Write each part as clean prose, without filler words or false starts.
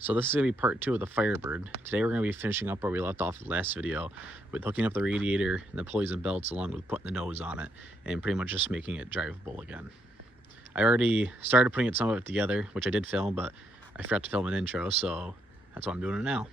So this is going to be part 2 of the Firebird. Today we're going to be finishing up where we left off the last video with hooking up the radiator and the pulleys and belts along with putting the nose on it and pretty much just making it drivable again. I already started putting some of it together, which I did film, but I forgot to film an intro, so that's why I'm doing it now.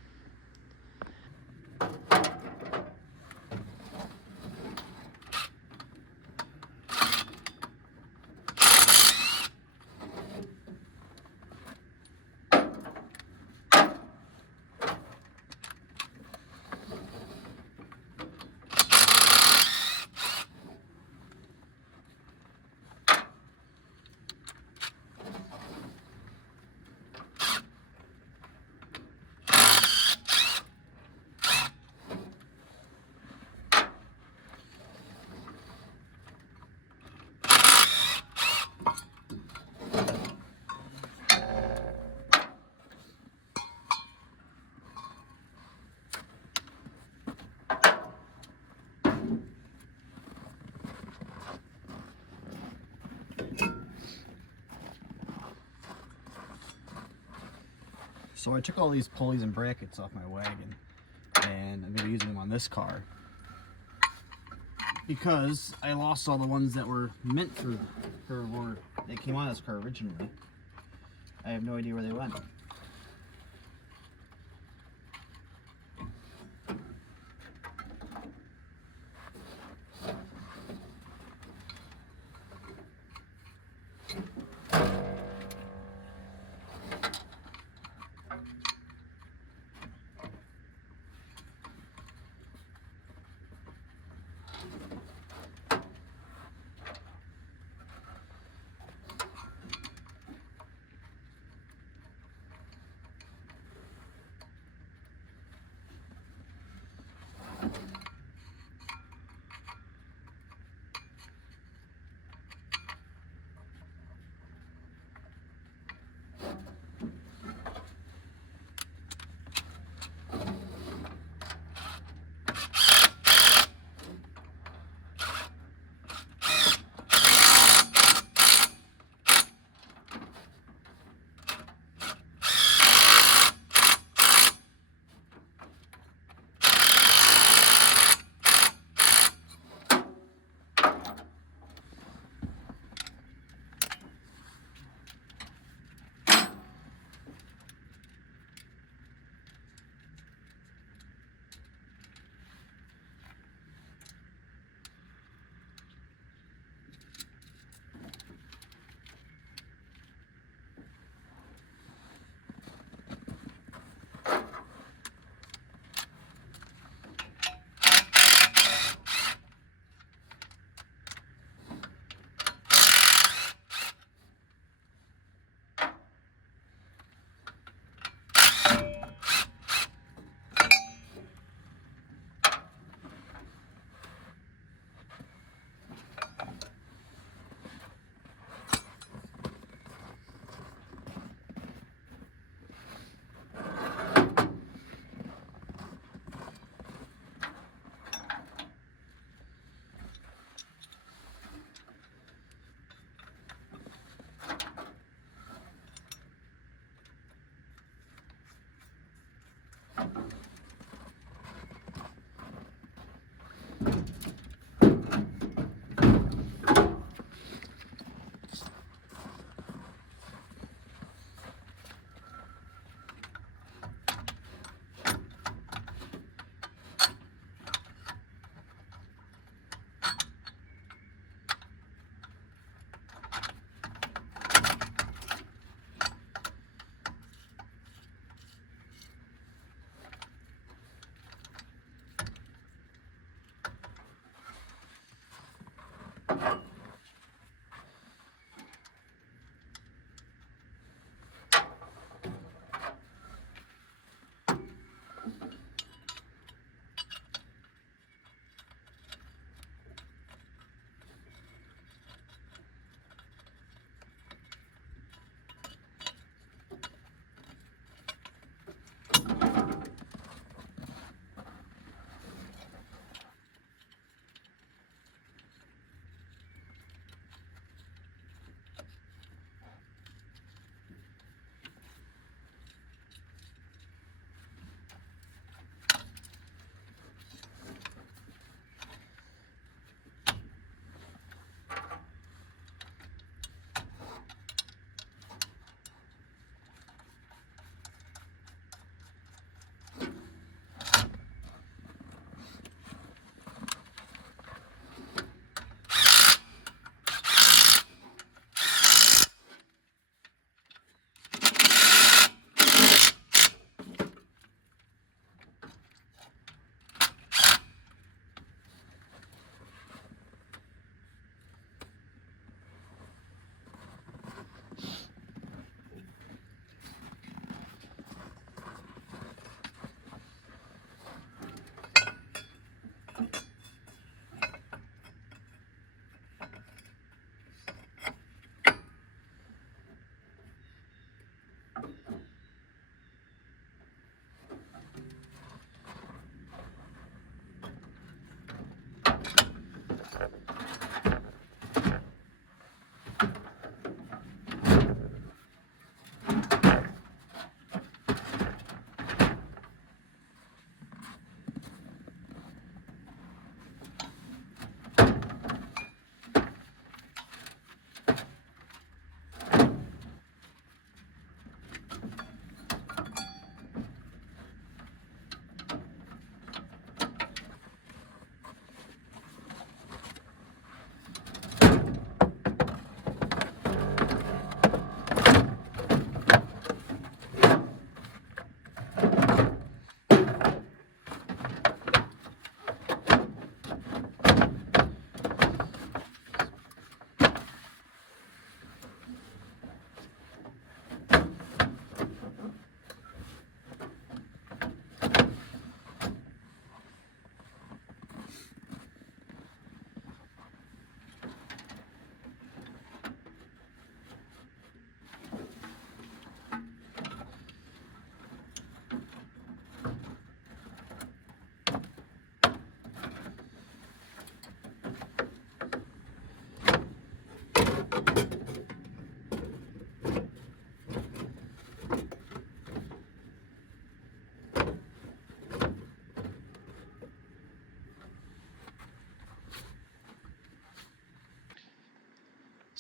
So I took all these pulleys and brackets off my wagon, and I'm going to be using them on this car because I lost all the ones that were meant for or they came on this car originally. I have no idea where they went.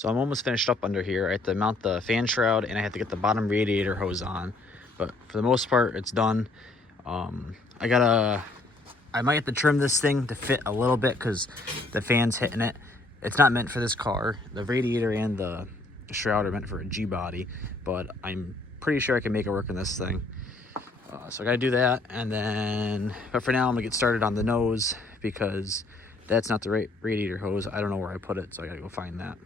So I'm almost finished up under here. I have to mount the fan shroud and I have to get the bottom radiator hose on. But for the most part, it's done. I might have to trim this thing to fit a little bit because the fan's hitting it. It's not meant for this car. The radiator and the shroud are meant for a G-body, but I'm pretty sure I can make it work in this thing. So I gotta do that, and then, but for now I'm gonna get started on the nose because that's not the right radiator hose. I don't know where I put it, so I gotta go find that.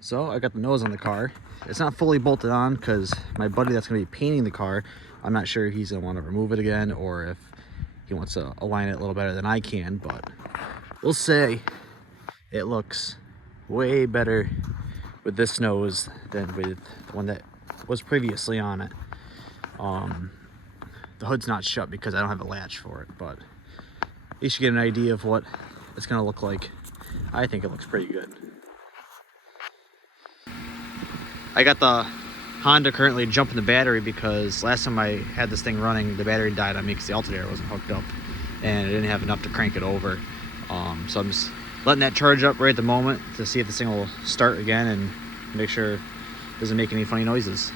So I got the nose on the car. It's not fully bolted on because my buddy that's going to be painting the car, I'm not sure if he's going to want to remove it again or if he wants to align it a little better than I can, but we'll say it looks way better with this nose than with the one that was previously on it. The hood's not shut because I don't have a latch for it, but at least you get an idea of what it's going to look like. I think it looks pretty good. I got the Honda currently jumping the battery because last time I had this thing running, the battery died on me because the alternator wasn't hooked up and I didn't have enough to crank it over. So I'm just letting that charge up right at the moment to see if this thing will start again and make sure it doesn't make any funny noises.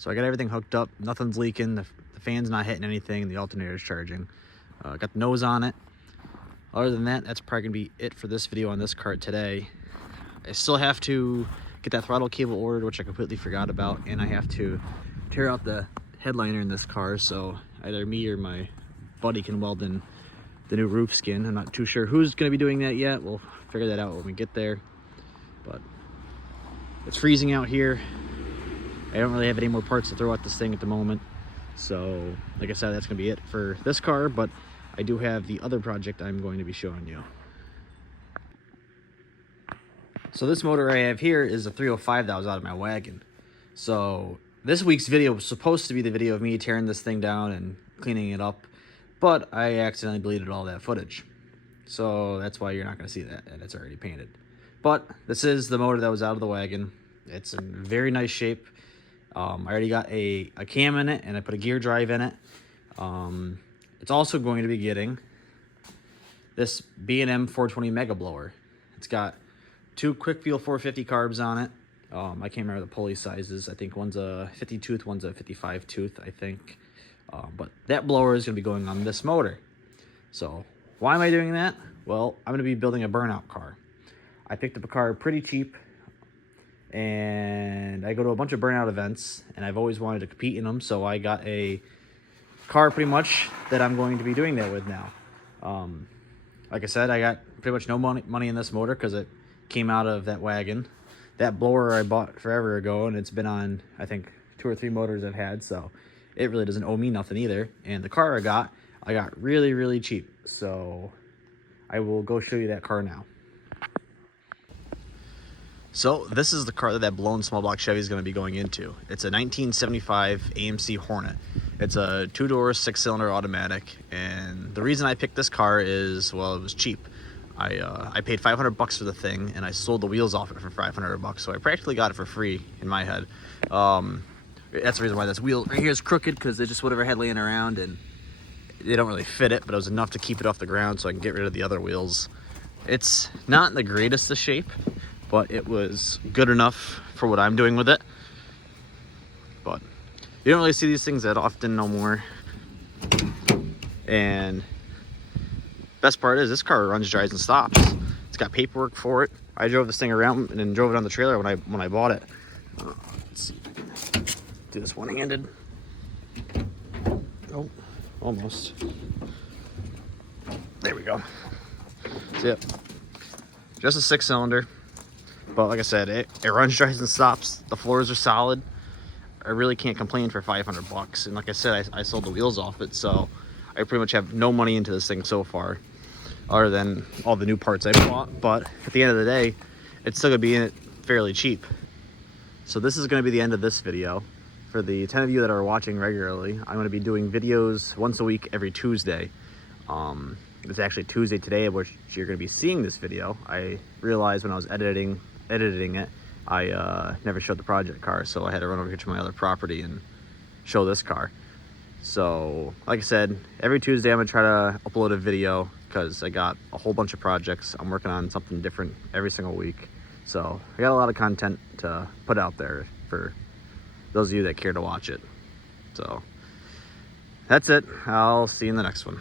So I got everything hooked up, nothing's leaking, the fan's not hitting anything, the alternator's charging. Got the nose on it. Other than that, that's probably gonna be it for this video on this cart today. I still have to get that throttle cable ordered, which I completely forgot about, and I have to tear out the headliner in this car, so either me or my buddy can weld in the new roof skin. I'm not too sure who's gonna be doing that yet. We'll figure that out when we get there. But it's freezing out here. I don't really have any more parts to throw at this thing at the moment. So, like I said, that's gonna be it for this car, but I do have the other project I'm going to be showing you. So this motor I have here is a 305 that was out of my wagon. So this week's video was supposed to be the video of me tearing this thing down and cleaning it up, but I accidentally deleted all that footage. So that's why you're not gonna see that, and it's already painted. But this is the motor that was out of the wagon. It's in very nice shape. I already got a cam in it, and I put a gear drive in it. It's also going to be getting this B&M 420 Mega Blower. It's got 2 quick feel 450 carbs on it. I can't remember the pulley sizes. I think one's a 50 tooth, one's a 55 tooth, I think. But that blower is going to be going on this motor. So why am I doing that? Well, I'm going to be building a burnout car. I picked up a car pretty cheap, and I go to a bunch of burnout events, and I've always wanted to compete in them, so I got a car pretty much that I'm going to be doing that with now. Like I said, I got pretty much no money in this motor because it came out of that wagon. That blower I bought forever ago, and it's been on, I think, 2 or 3 motors I've had, so it really doesn't owe me nothing either. And the car I got really, really cheap, so I will go show you that car now. So this is the car that blown small block Chevy is going to be going into. It's a 1975 AMC Hornet. It's a 2-door, 6-cylinder automatic, and the reason I picked this car is, well, it was cheap. I paid $500 for the thing, and I sold the wheels off it for $500, so I practically got it for free in my head. That's the reason why this wheel right here is crooked, because it's just whatever I had laying around, and they don't really fit it, but it was enough to keep it off the ground so I can get rid of the other wheels. It's not in the greatest of shape, but it was good enough for what I'm doing with it. But you don't really see these things that often no more. And best part is this car runs, drives, and stops. It's got paperwork for it. I drove this thing around and then drove it on the trailer when I bought it. Let's see if I can do this one-handed. Oh, almost. There we go. So, yeah, just a 6-cylinder. But like I said, it runs, drives, and stops. The floors are solid. I really can't complain for $500. And like I said, I sold the wheels off it, so I pretty much have no money into this thing so far, other than all the new parts I bought. But at the end of the day, it's still gonna be in it fairly cheap. So this is gonna be the end of this video. For the 10 of you that are watching regularly, I'm gonna be doing videos once a week every Tuesday. It's actually Tuesday today, which you're gonna be seeing this video. I realized when I was editing it, I never showed the project car, so I had to run over here to my other property and show this car. So like I said, every Tuesday I'm gonna try to upload a video, because I got a whole bunch of projects. I'm working on something different every single week, so I got a lot of content to put out there for those of you that care to watch it. So that's it. I'll see you in the next one.